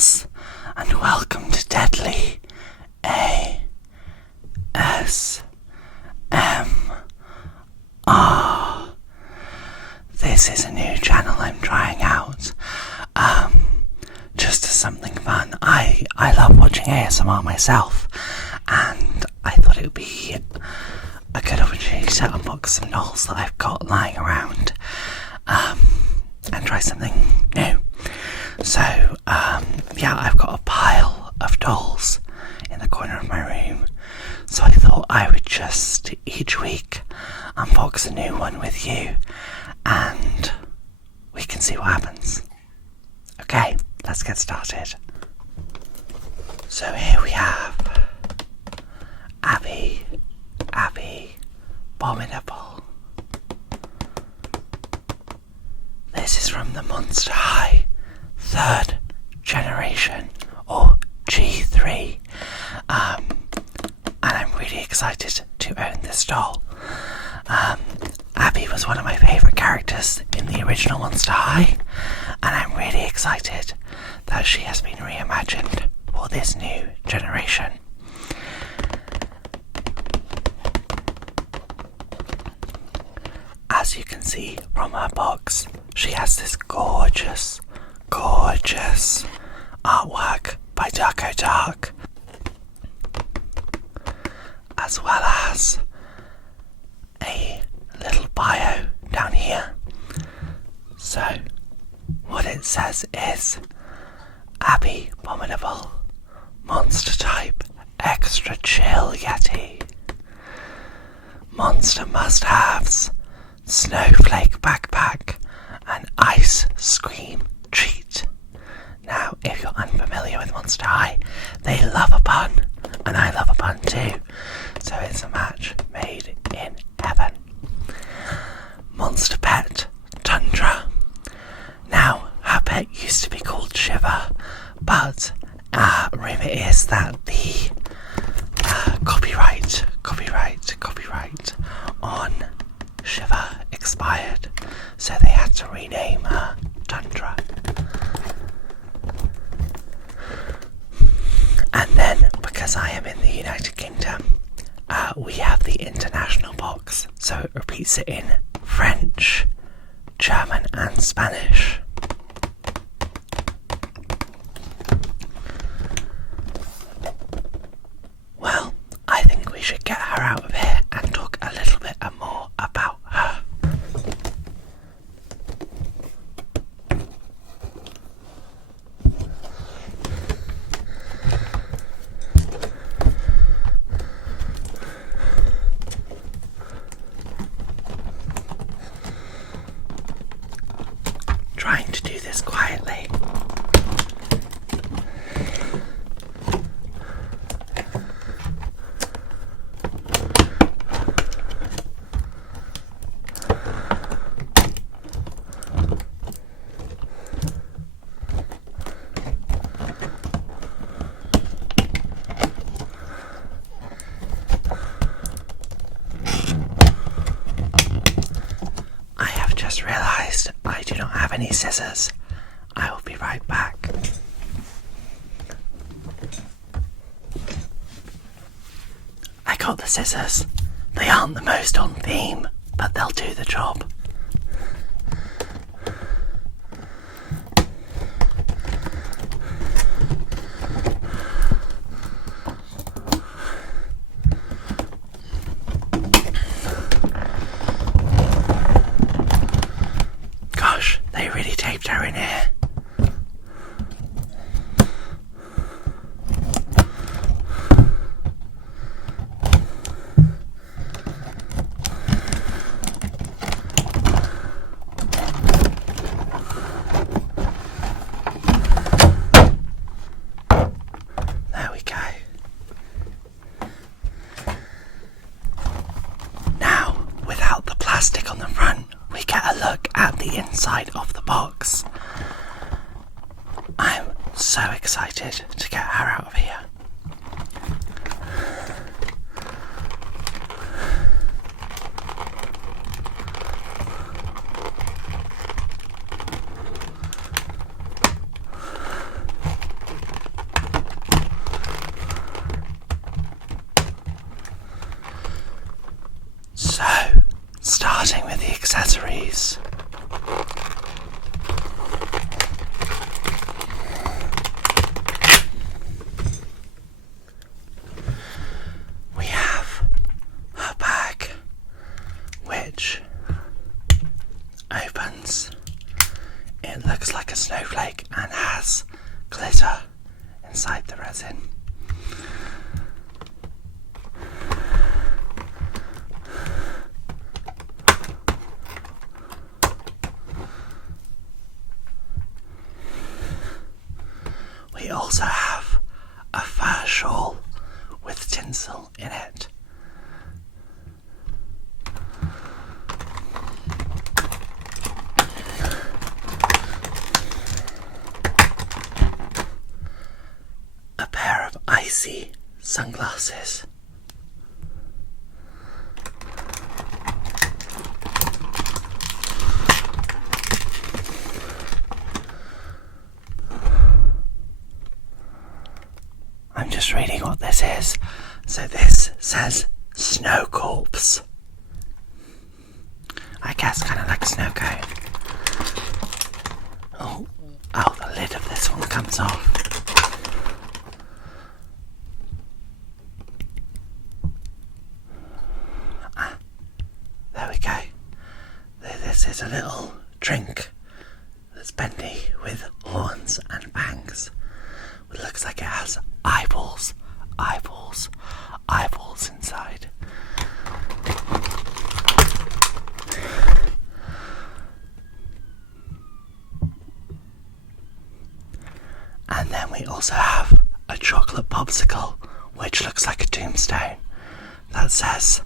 ghouls, and welcome to Deadly ASMR. This is a new channel I'm trying out, just as something fun. I love watching ASMR myself, and I thought it would be a good opportunity to unbox some dolls that I've got lying around, and try something new. So, yeah, I've got a pile of dolls in the corner of my room, so I thought I would just each week unbox a new one with you, and we can see what happens. Okay, let's get started. So here we have Abbey Bominable. This is from the Monster High 3rd generation, or G3, and I'm really excited to own this doll. Abby was one of my favourite characters in the original Monster High, and I'm really excited that she has been reimagined for this new generation. As you can see from her box, she has this gorgeous artwork by Dark, as well as a little bio down here. So what it says is Abbey Bominable, monster type, extra chill Yeti, monster must-haves, snowflake backpack, and ice scream treat. Now, if you're unfamiliar with Monster High, they love a pun, and I love a pun too, so it's a match made in heaven. Monster pet, Tundra. Now, her pet used to be called Shiver, but rumour is that the copyright on Shiver expired, so they had to rename her Tundra. And then, because I am in the United Kingdom, we have the international box, so it repeats it in French, German and Spanish. Well, I think we should get her out of here and talk a little bit more about her. Trying to do this quietly. Just realised I do not have any scissors. I will be right back. I got the scissors. They aren't the most on theme, but they'll do the job. They really taped her in here. There we go. Now, without the plastic on the front, we get a look at the inside of the box. I'm so excited to get her out of here. accessories. We have her bag, which opens. It looks like a snowflake and has glitter inside the resin. We also have a fur shawl with tinsel in it. A pair of icy sunglasses. I'm just reading what this is. So this says snow corpse. I guess kind of like a snow cone. Oh, the lid of this one comes off. There we go. This is a little drink that's bendy with horns and bangs. It looks like it has eyeballs inside. And then we also have a chocolate popsicle, which looks like a tombstone that says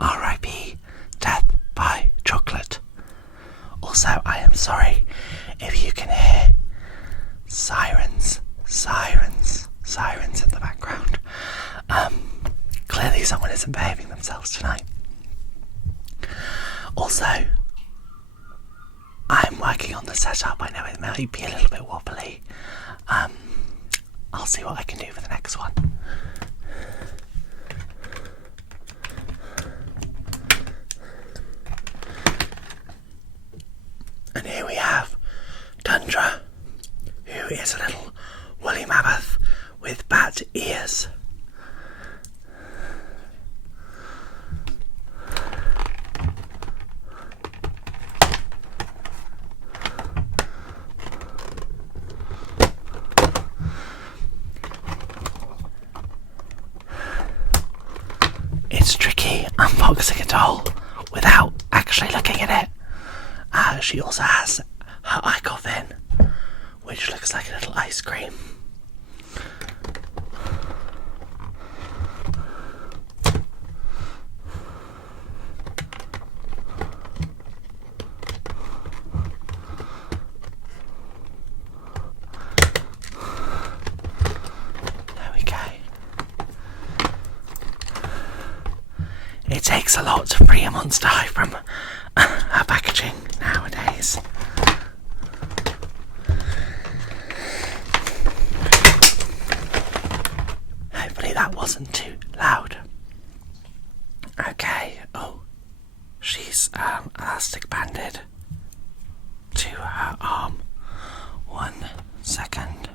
R.I.P. Death by Chocolate. Also, I am sorry if you can hear sirens in the background. Clearly someone isn't behaving themselves tonight. Also, I'm working on the setup. I know it might be a little bit wobbly. I'll see what I can do for the next one. And here we have Tundra, who is a little woolly mammoth with bat ears. It's tricky unboxing a doll without actually looking at it. She also has her eye coffin, which looks like a little ice cream. There we go. It takes a lot to free a Monster High from our packaging nowadays. Hopefully that wasn't too loud. Okay, she's elastic banded to her arm. 1 second.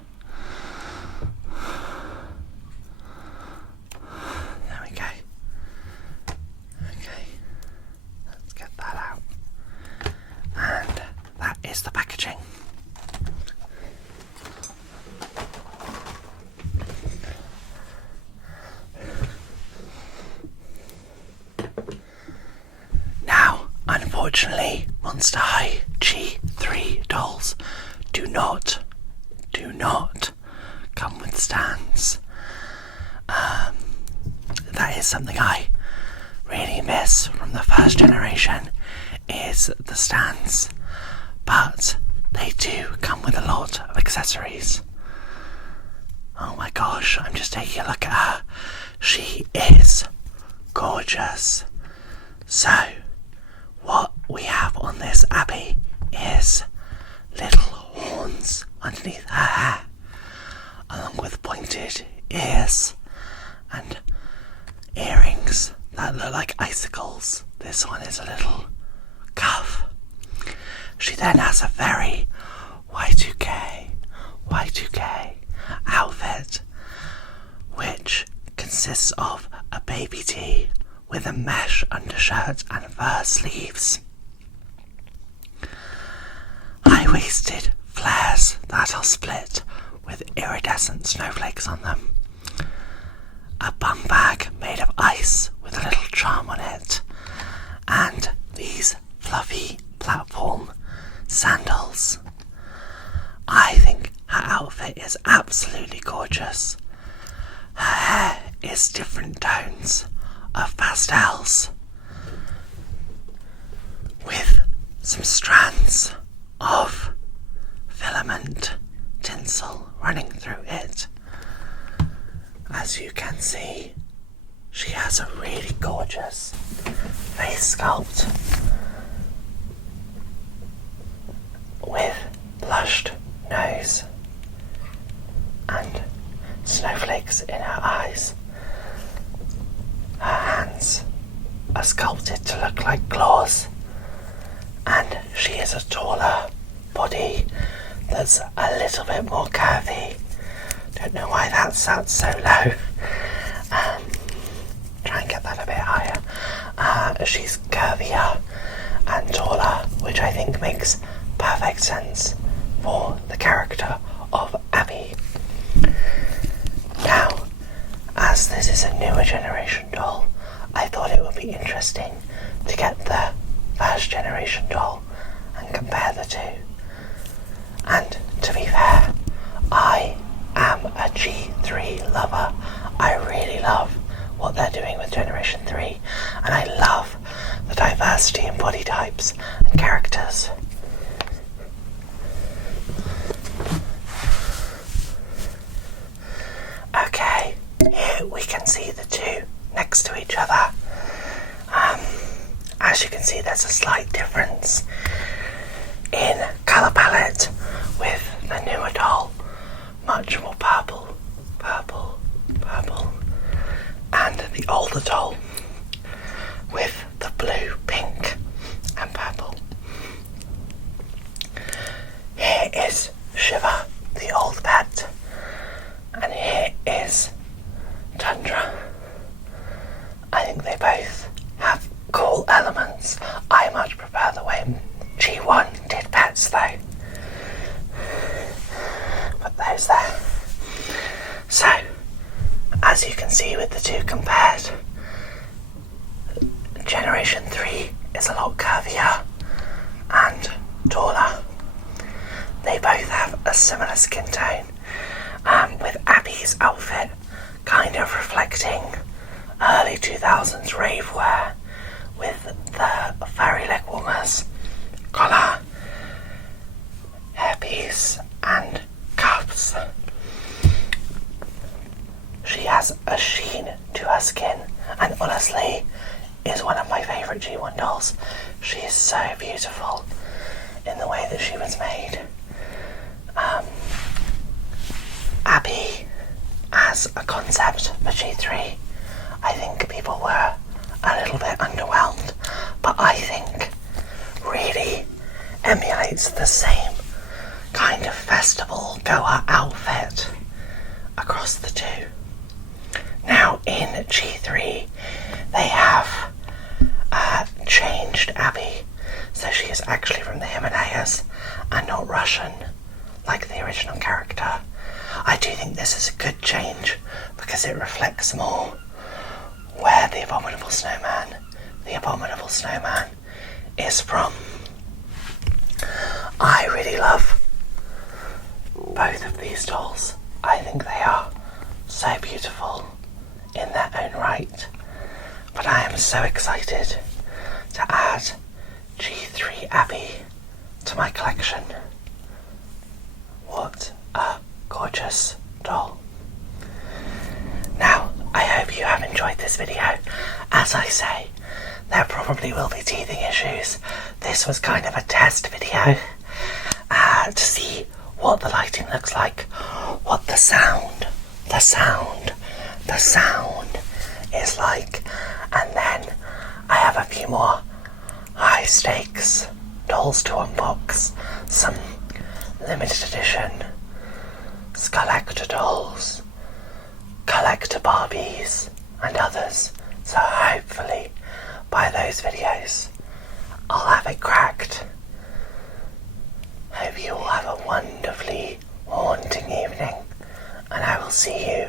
There we go. Okay, let's get that out. And that is the packaging. Now, unfortunately, Monster High G3 dolls do not come with stands. That is something I really miss from the first generation, is the stands, but they do come with a lot of accessories. Oh my gosh, I'm just taking a look at her. She is gorgeous. So, what we have on this Abbey is little horns underneath her hair, along with pointed ears and earrings that look like icicles. This one is a little cuff She then has a very Y2K outfit, which consists of a baby tee with a mesh undershirt and fur sleeves, high-waisted flares that are split with iridescent snowflakes on them, a bum bag made of ice with a little charm on it, and these fluffy platform sandals. I think her outfit is absolutely gorgeous. Her hair is different tones of pastels with some strands of filament tinsel running through it. As you can see, she has a really gorgeous face sculpt with blushed nose and snowflakes in her eyes. Her hands are sculpted to look like claws, and she is a taller body that's a little bit more curvy. Don't know why that sounds so low. Try and get that a bit higher. She's curvier and taller, which I think makes perfect sense for the character of Abby. Now, as this is a newer generation doll, I thought it would be interesting to get the first generation doll and compare the two. And to be fair, I am a G3 lover. I really love what they're doing with Generation 3, and I love the diversity in body types and characters. Okay, here we can see the two next to each other. As you can see, there's a slight difference in colour palette, with the newer doll much more purple, and the older doll with the blue, pink and purple. Here is Shiva, the old pet, and here is Tundra. I think they both have cool elements. I much prefer the way G1 did pets though. Put those there. So, as you can see with the two compared, Generation 3 is a lot curvier and taller. They both have a similar skin tone, with Abby's outfit kind of reflecting early 2000s rave wear, with the furry leg warmers, collar, hairpiece and cuffs. She has a sheen to her skin, and honestly is one of my favourite G1 dolls. She is so beautiful in the way that she was made. Abby as a concept for G3, I think people were a little bit underwhelmed, but I think really emulates the same kind of festival goer outfit across the two. Now in G3 they have changed Abby, so she is actually from the Himalayas and not Russian like the original character. I do think this is a good change because it reflects more where the Abominable Snowman is from. I really love both of these dolls. I think they are so beautiful in their own right, but I am so excited to add G3 Abby to my collection. What a gorgeous doll. Now, I hope you have enjoyed this video. As I say, there probably will be teething issues. This was kind of a test video to see what the lighting looks like, what the sound is like, and then I have a few more high stakes dolls to unbox, some limited edition collector dolls, collector Barbies, and others. So hopefully by those videos I'll have it cracked. Hope you all have a wonderfully haunting evening, and I will see you